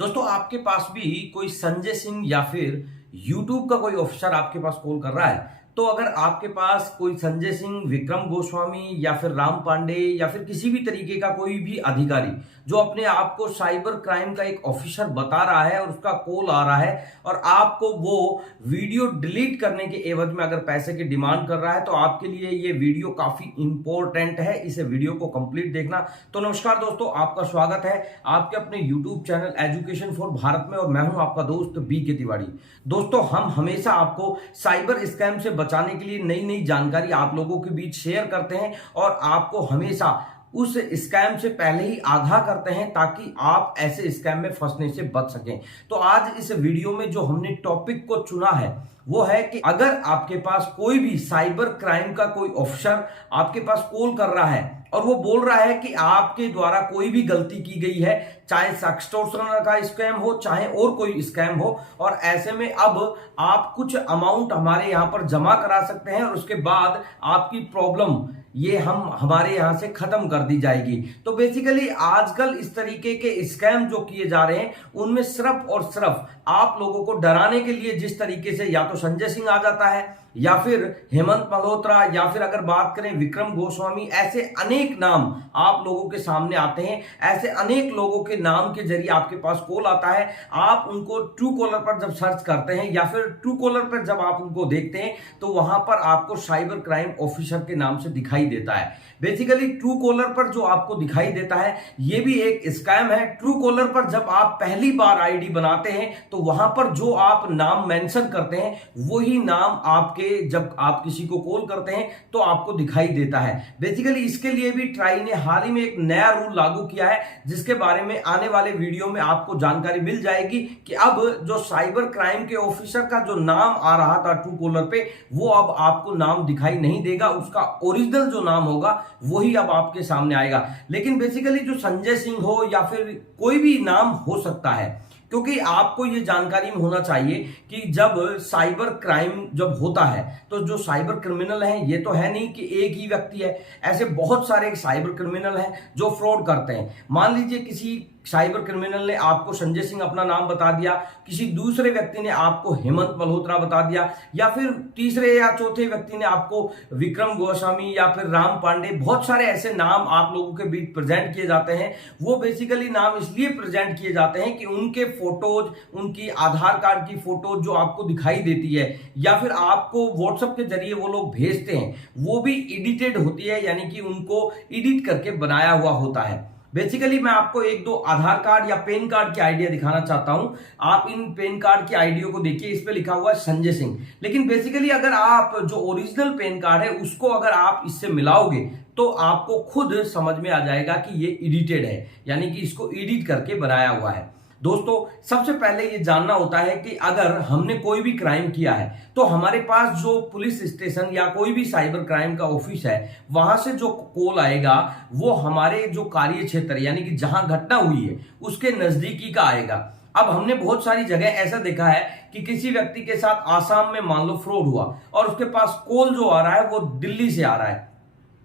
दोस्तों आपके पास भी कोई संजय सिंह या फिर यूट्यूब का कोई ऑफिसर आपके पास कॉल कर रहा है। तो अगर आपके पास कोई संजय सिंह, विक्रम गोस्वामी या फिर राम पांडे या फिर किसी भी तरीके का कोई भी अधिकारी जो अपने आप को साइबर क्राइम का एक ऑफिसर बता रहा है और उसका कॉल आ रहा है और आपको वो वीडियो डिलीट करने के एवज में अगर पैसे की डिमांड कर रहा है, तो आपके लिए ये वीडियो काफी इंपॉर्टेंट है। इसे वीडियो को कंप्लीट देखना। तो नमस्कार दोस्तों, आपका स्वागत है आपके अपने YouTube channel education for Bharat में और मैं हूं आपका दोस्त बीके तिवारी। दोस्तों हम हमेशा आपको साइबर स्कैम से बचाने के लिए नई नई जानकारी आप लोगों के बीच शेयर करते हैं और आपको हमेशा उस स्कैम से पहले ही आगाह करते हैं ताकि आप ऐसे स्कैम में फंसने से बच सकें। तो आज इस वीडियो में जो हमने टॉपिक को चुना है वो है कि अगर आपके पास कोई भी साइबर क्राइम का कोई ऑफिसर आपके पास कॉल कर रहा है और वो बोल रहा है कि आपके द्वारा कोई भी गलती की गई है, चाहे एक्सटॉर्शन का स्कैम हो चाहे और कोई स्कैम हो, और ऐसे में अब आप कुछ अमाउंट हमारे यहां पर जमा करा सकते हैं और उसके बाद आपकी प्रॉब्लम ये हम हमारे यहां से खत्म कर दी जाएगी। तो बेसिकली आजकल इस तरीके के स्कैम जो किए जा रहे हैं उनमें सिर्फ और सिर्फ आप लोगों को डराने के लिए जिस तरीके से या तो संजय सिंह आ जाता है या फिर हेमंत मल्होत्रा या फिर अगर बात करें विक्रम गोस्वामी, ऐसे अनेक नाम आप लोगों के सामने आते हैं। ऐसे अनेक लोगों के नाम के जरिए आपके पास कॉल आता है। आप उनको ट्रू कॉलर पर जब सर्च करते हैं या फिर ट्रू कॉलर पर जब आप उनको देखते हैं तो वहां पर आपको साइबर क्राइम ऑफिसर के नाम से दिखाई देता है। बेसिकली ट्रू कॉलर पर जो आपको दिखाई देता है ये भी एक स्कैम है। ट्रू कॉलर पर जब आप पहली बार आईडी बनाते हैं तो वहां पर जो आप नाम मेंशन करते हैं वही नाम आपके जब आप किसी को कॉल करते हैं तो आपको दिखाई देता है। बेसिकली इसके लिए भी ट्राई ने हाल ही में एक नया रूल लागू किया है जिसके बारे में आने वाले वीडियो में आपको जानकारी मिल जाएगी कि अब जो साइबर क्राइम के ऑफिसर का जो नाम आ रहा था ट्रू कॉलर पे वो अब आपको नाम दिखाई नहीं देगा। उसका ओरिजिनल जो नाम होगा वही अब आपके सामने आएगा। लेकिन बेसिकली जो संजय सिंह हो या फिर कोई भी नाम हो सकता है, क्योंकि आपको ये जानकारी में होना चाहिए कि जब साइबर क्राइम जब होता है तो जो साइबर क्रिमिनल हैं ये तो है नहीं कि एक ही व्यक्ति है। ऐसे बहुत सारे साइबर क्रिमिनल हैं जो फ्रॉड करते हैं। मान लीजिए किसी साइबर क्रिमिनल ने आपको संजय सिंह अपना नाम बता दिया, किसी दूसरे व्यक्ति ने आपको हेमंत मल्होत्रा बता दिया या फिर तीसरे या चौथे व्यक्ति ने आपको विक्रम गोस्वामी या फिर राम पांडे, बहुत सारे ऐसे नाम आप लोगों के बीच प्रेजेंट किए जाते हैं। वो बेसिकली नाम इसलिए प्रेजेंट किए जाते हैं कि उनके फोटोज, उनकी आधार कार्ड की फोटोज जो आपको दिखाई देती है या फिर आपको व्हाट्सएप के जरिए वो लोग भेजते हैं वो भी एडिटेड होती है, यानी कि उनको एडिट करके बनाया हुआ होता है। बेसिकली मैं आपको एक दो आधार कार्ड या पैन कार्ड की आइडिया दिखाना चाहता हूं। आप इन पैन कार्ड की आइडिया को देखिए, इस पे लिखा हुआ है संजय सिंह, लेकिन बेसिकली अगर आप जो ओरिजिनल पैन कार्ड है उसको अगर आप इससे मिलाओगे तो आपको खुद समझ में आ जाएगा कि ये एडिटेड है, यानी कि इसको एडिट करके बनाया हुआ है। दोस्तों सबसे पहले ये जानना होता है कि अगर हमने कोई भी क्राइम किया है तो हमारे पास जो पुलिस स्टेशन या कोई भी साइबर क्राइम का ऑफिस है वहां से जो कॉल आएगा वो हमारे जो कार्य क्षेत्र यानी कि जहां घटना हुई है उसके नजदीकी का आएगा। अब हमने बहुत सारी जगह ऐसा देखा है कि किसी व्यक्ति के साथ आसाम में मान लो फ्रॉड हुआ और उसके पास कॉल जो आ रहा है वो दिल्ली से आ रहा है।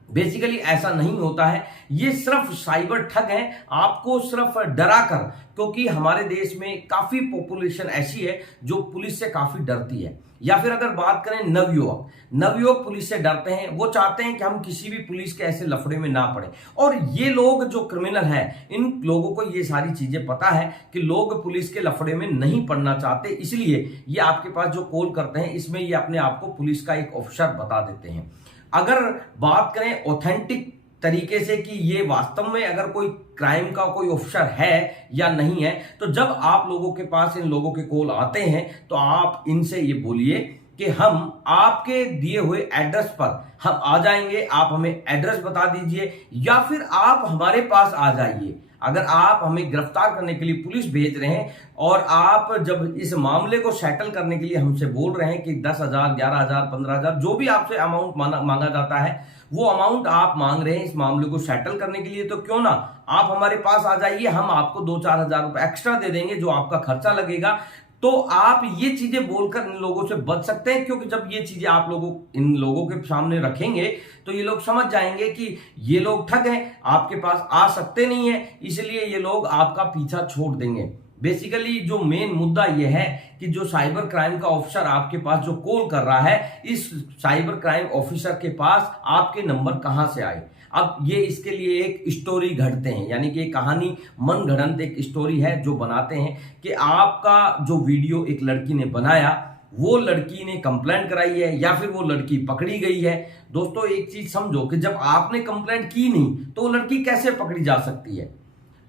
बेसिकली ऐसा नहीं होता है, ये सिर्फ साइबर ठग हैं, आपको सिर्फ डरा कर, क्योंकि हमारे देश में काफी पॉपुलेशन ऐसी है जो पुलिस से काफी डरती है। या फिर अगर बात करें नवयुवक पुलिस से डरते हैं, वो चाहते हैं कि हम किसी भी पुलिस के ऐसे लफड़े में ना पड़े। और ये लोग जो क्रिमिनल हैं इन लोगों को ये सारी चीजें पता है कि लोग पुलिस के लफड़े में नहीं पड़ना चाहते, इसलिए ये आपके पास जो कॉल करते हैं इसमें ये अपने आप को पुलिस का एक ऑफिसर बता देते हैं। अगर बात करें ऑथेंटिक तरीके से कि ये वास्तव में अगर कोई क्राइम का कोई ऑफिसर है या नहीं है, तो जब आप लोगों के पास इन लोगों के कॉल आते हैं तो आप इनसे ये बोलिए कि हम आपके दिए हुए एड्रेस पर हम आ जाएंगे, आप हमें एड्रेस बता दीजिए या फिर आप हमारे पास आ जाइए। अगर आप हमें गिरफ्तार करने के लिए पुलिस भेज रहे हैं और आप जब इस मामले को सेटल करने के लिए हमसे बोल रहे हैं कि 10,000, 11,000, 15,000 जो भी आपसे अमाउंट मांगा जाता है वो अमाउंट आप मांग रहे हैं इस मामले को सेटल करने के लिए, तो क्यों ना आप हमारे पास आ जाइए, हम आपको 2-4 हजार रुपए एक्स्ट्रा दे देंगे जो आपका खर्चा लगेगा। तो आप ये चीजें बोलकर इन लोगों से बच सकते हैं, क्योंकि जब ये चीजें आप इन लोगों के सामने रखेंगे तो ये लोग समझ जाएंगे कि ये लोग ठग हैं, आपके पास आ सकते नहीं है, इसलिए ये लोग आपका पीछा छोड़ देंगे। बेसिकली जो मेन मुद्दा यह है कि जो साइबर क्राइम का ऑफिसर आपके पास जो कॉल कर रहा है, इस साइबर क्राइम ऑफिसर के पास आपके नंबर कहां से आए। अब ये इसके लिए एक स्टोरी घड़ते हैं, यानी कि एक कहानी मन गढ़ंत एक स्टोरी है जो बनाते हैं कि आपका जो वीडियो एक लड़की ने बनाया, वो लड़की ने कंप्लेंट कराई है या फिर वो लड़की पकड़ी गई है। दोस्तों एक चीज समझो कि जब आपने कंप्लेंट की नहीं तो वो लड़की कैसे पकड़ी जा सकती है।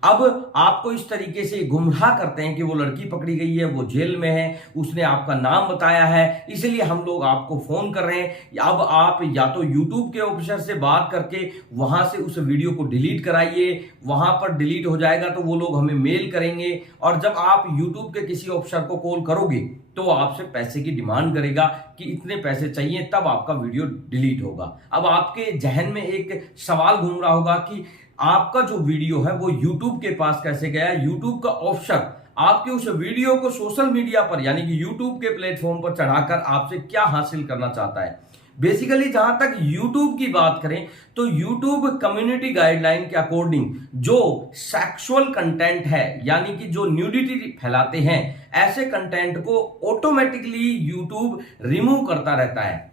अब आपको इस तरीके से गुमराह करते हैं कि वो लड़की पकड़ी गई है, वो जेल में है, उसने आपका नाम बताया है, इसलिए हम लोग आपको फोन कर रहे हैं। अब आप या तो YouTube के ऑफिसर से बात करके वहां से उस वीडियो को डिलीट कराइए, वहां पर डिलीट हो जाएगा तो वो लोग हमें मेल करेंगे, और जब आप YouTube के किसी ऑफिसर को कॉल करोगे तो आपसे पैसे की डिमांड करेगा कि इतने पैसे चाहिए, तब आपका वीडियो डिलीट होगा। अब आपके जहन में एक सवाल घूम रहा होगा कि आपका जो वीडियो है वो YouTube के पास कैसे गया। YouTube का ऑफिसर आपके उस वीडियो को सोशल मीडिया पर यानी कि YouTube के प्लेटफॉर्म पर चढ़ाकर आपसे क्या हासिल करना चाहता है। बेसिकली जहां तक YouTube की बात करें तो YouTube कम्युनिटी गाइडलाइन के अकॉर्डिंग जो सेक्सुअल कंटेंट है, यानी कि जो न्यूडिटी फैलाते हैं, ऐसे कंटेंट को ऑटोमेटिकली YouTube रिमूव करता रहता है।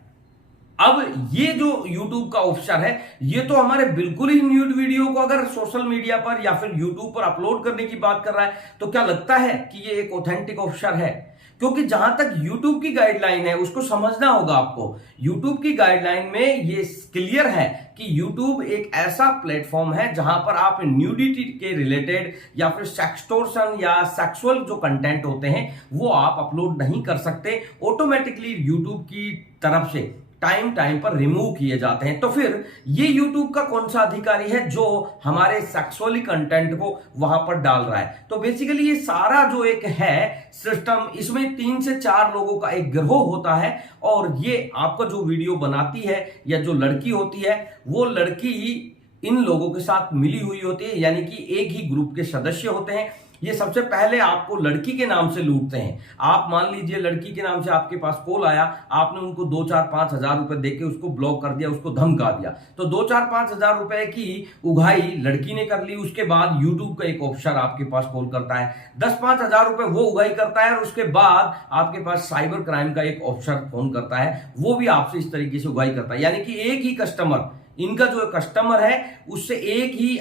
अब ये जो YouTube का ऑफिसर है, ये तो हमारे बिल्कुल ही न्यूड वीडियो को अगर सोशल मीडिया पर या फिर YouTube पर अपलोड करने की बात कर रहा है, तो क्या लगता है कि ये एक ऑथेंटिक ऑफिसर है? क्योंकि जहां तक YouTube की गाइडलाइन है उसको समझना होगा आपको। YouTube की गाइडलाइन में ये क्लियर है कि YouTube एक ऐसा प्लेटफॉर्म है जहां पर आप न्यूडिटी के रिलेटेड या फिर सेक्सटोर्शन या सेक्सुअल जो कंटेंट होते हैं वो आप अपलोड नहीं कर सकते। ऑटोमेटिकली YouTube की तरफ से टाइम पर रिमूव किए जाते हैं। तो फिर ये YouTube का कौन सा अधिकारी है जो हमारे सेक्सुअली कंटेंट को वहां पर डाल रहा है? तो बेसिकली ये सारा जो एक है सिस्टम, इसमें 3 से 4 लोगों का एक गिरोह होता है, और ये आपका जो वीडियो बनाती है या जो लड़की होती है, वो लड़की इन लोगों के साथ मिली हुई होती है, यानी कि एक ही ग्रुप के सदस्य होते हैं। ये सबसे पहले आपको लड़की के नाम से लूटते हैं। आप मान लीजिए लड़की के नाम से आपके पास कॉल आया, आपने उनको 2-4-5 हजार रुपए देके उसको ब्लॉक कर दिया, उसको धमका दिया, तो 2-4-5 हजार रुपए की उगाई लड़की ने कर ली। उसके बाद YouTube का एक ऑफिसर आपके पास कॉल करता है, 10-5 हजार रुपए वो उगाई करता है, और उसके बाद आपके पास साइबर क्राइम का एक ऑफिसर फोन करता है, वो भी आपसे इस तरीके से उगाई करता है। यानी कि एक ही कस्टमर, इनका जो कस्टमर है उससे एक ही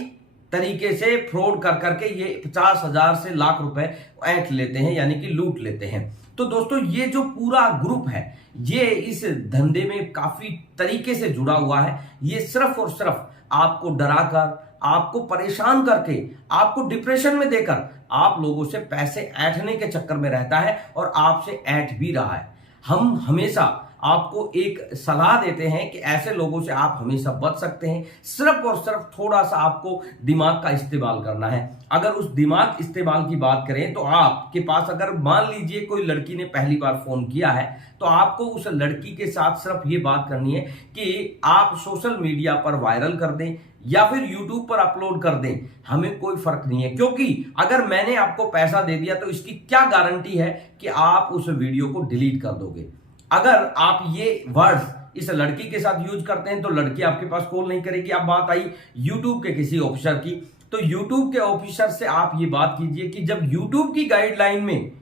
तरीके से फ्रॉड कर करके ये 50,000 से लाख रुपए ऐंठ लेते हैं, यानी कि लूट लेते हैं। तो दोस्तों ये जो पूरा ग्रुप है ये इस धंधे में काफी तरीके से जुड़ा हुआ है। ये सिर्फ और सिर्फ आपको डराकर, आपको परेशान करके, आपको डिप्रेशन में देकर आप लोगों से पैसे ऐंठने के चक्कर में रहता है, और आपसे ऐंठ भी रहा है। हम हमेशा आपको एक सलाह देते हैं कि ऐसे लोगों से आप हमेशा बच सकते हैं। सिर्फ और सिर्फ थोड़ा सा आपको दिमाग का इस्तेमाल करना है। अगर उस दिमाग इस्तेमाल की बात करें तो आपके पास अगर मान लीजिए कोई लड़की ने पहली बार फोन किया है, तो आपको उस लड़की के साथ सिर्फ ये बात करनी है कि आप सोशल मीडिया पर वायरल कर दें या फिर YouTube पर अपलोड कर दें, हमें कोई फर्क नहीं है। क्योंकि अगर मैंने आपको पैसा दे दिया तो इसकी क्या गारंटी है कि आप उस वीडियो को डिलीट कर दोगे। अगर आप ये वर्ड्स इस लड़की के साथ यूज करते हैं तो लड़की आपके पास कॉल नहीं करेगी। अब बात आई YouTube के किसी ऑफिसर की, तो YouTube के ऑफिसर से आप ये बात कीजिए कि जब YouTube की गाइडलाइन में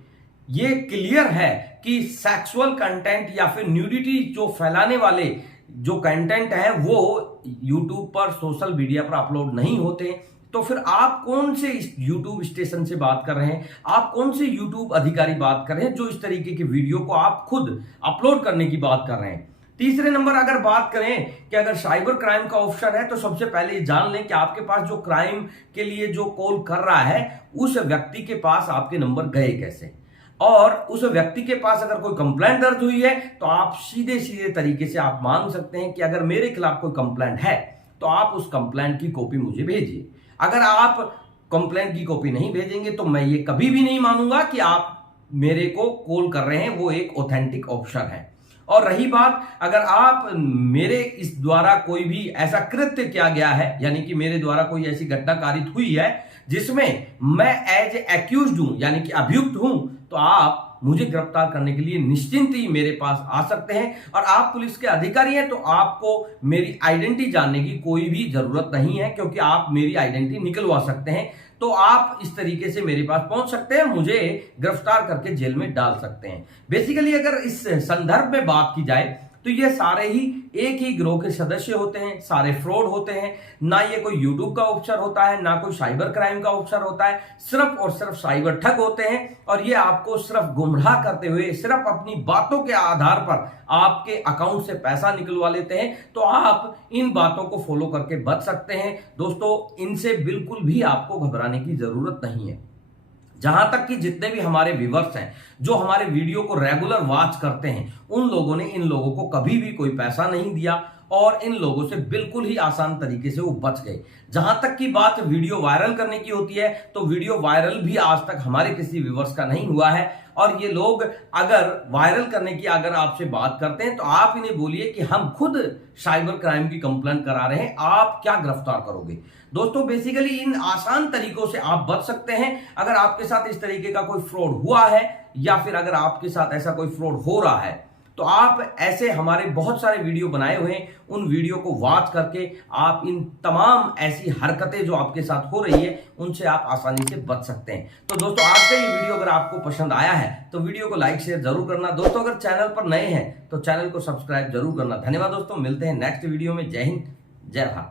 ये क्लियर है कि सेक्सुअल कंटेंट या फिर न्यूडिटी जो फैलाने वाले जो कंटेंट है वो YouTube पर, सोशल मीडिया पर अपलोड नहीं होते, तो फिर आप कौन से YouTube स्टेशन से बात कर रहे हैं, आप कौन से YouTube अधिकारी बात कर रहे हैं जो इस तरीके की वीडियो को आप खुद अपलोड करने की बात कर रहे हैं। तीसरे नंबर अगर बात करें कि अगर साइबर क्राइम का ऑफिसर है तो सबसे पहले ये जान लें कि आपके पास जो क्राइम के लिए जो कॉल कर रहा है उस व्यक्ति के पास आपके नंबर गए कैसे, और उस व्यक्ति के पास अगर कोई कंप्लेंट दर्ज हुई है तो आप सीधे सीधे तरीके से आप मान सकते हैं कि अगर मेरे खिलाफ कोई कंप्लेंट है तो आप उस कंप्लेंट की कॉपी मुझे भेजिए। अगर आप कंप्लेंट की कॉपी नहीं भेजेंगे तो मैं ये कभी भी नहीं मानूंगा कि आप मेरे को कॉल कर रहे हैं वो एक ऑथेंटिक ऑफिसर है। और रही बात, अगर आप मेरे इस द्वारा कोई भी ऐसा कृत्य किया गया है, यानी कि मेरे द्वारा कोई ऐसी घटना कारित हुई है जिसमें मैं एज एक्यूज्ड हूं, यानी कि अभियुक्त हूं, तो आप मुझे गिरफ्तार करने के लिए निश्चिंत ही मेरे पास आ सकते हैं। और आप पुलिस के अधिकारी हैं तो आपको मेरी आइडेंटिटी जानने की कोई भी जरूरत नहीं है, क्योंकि आप मेरी आइडेंटिटी निकलवा सकते हैं। तो आप इस तरीके से मेरे पास पहुंच सकते हैं, मुझे गिरफ्तार करके जेल में डाल सकते हैं। बेसिकली अगर इस संदर्भ में बात की जाए तो ये सारे ही एक ही गिरोह के सदस्य होते हैं, सारे फ्रॉड होते हैं। ना ये कोई यूट्यूब का ऑफिसर होता है, ना कोई साइबर क्राइम का ऑफिसर होता है, सिर्फ और सिर्फ साइबर ठग होते हैं। और ये आपको सिर्फ गुमराह करते हुए, सिर्फ अपनी बातों के आधार पर आपके अकाउंट से पैसा निकलवा लेते हैं। तो आप इन बातों को फॉलो करके बच सकते हैं दोस्तों। इनसे बिल्कुल भी आपको घबराने की जरूरत नहीं है। जहां तक कि जितने भी हमारे व्यूअर्स हैं जो हमारे वीडियो को रेगुलर वॉच करते हैं, उन लोगों ने इन लोगों को कभी भी कोई पैसा नहीं दिया और इन लोगों से बिल्कुल ही आसान तरीके से वो बच गए। जहां तक की बात वीडियो वायरल करने की होती है तो वीडियो वायरल भी आज तक हमारे किसी व्यूअर्स का नहीं हुआ है। और ये लोग अगर वायरल करने की अगर आपसे बात करते हैं तो आप इन्हें बोलिए कि हम खुद साइबर क्राइम की कंप्लेंट करा रहे हैं, आप क्या गिरफ्तार करोगे। दोस्तों बेसिकली इन आसान तरीकों से आप बच सकते हैं। अगर आपके साथ इस तरीके का कोई फ्रॉड हुआ है या फिर अगर आपके साथ ऐसा कोई फ्रॉड हो रहा है तो आप ऐसे हमारे बहुत सारे वीडियो बनाए हुए हैं, उन वीडियो को वॉच करके आप इन तमाम ऐसी हरकतें जो आपके साथ हो रही है उनसे आप आसानी से बच सकते हैं। तो दोस्तों आज का ये वीडियो अगर आपको पसंद आया है तो वीडियो को लाइक शेयर जरूर करना। दोस्तों अगर चैनल पर नए हैं तो चैनल को सब्सक्राइब जरूर करना। धन्यवाद दोस्तों, मिलते हैं नेक्स्ट वीडियो में। जय हिंद, जय भारत।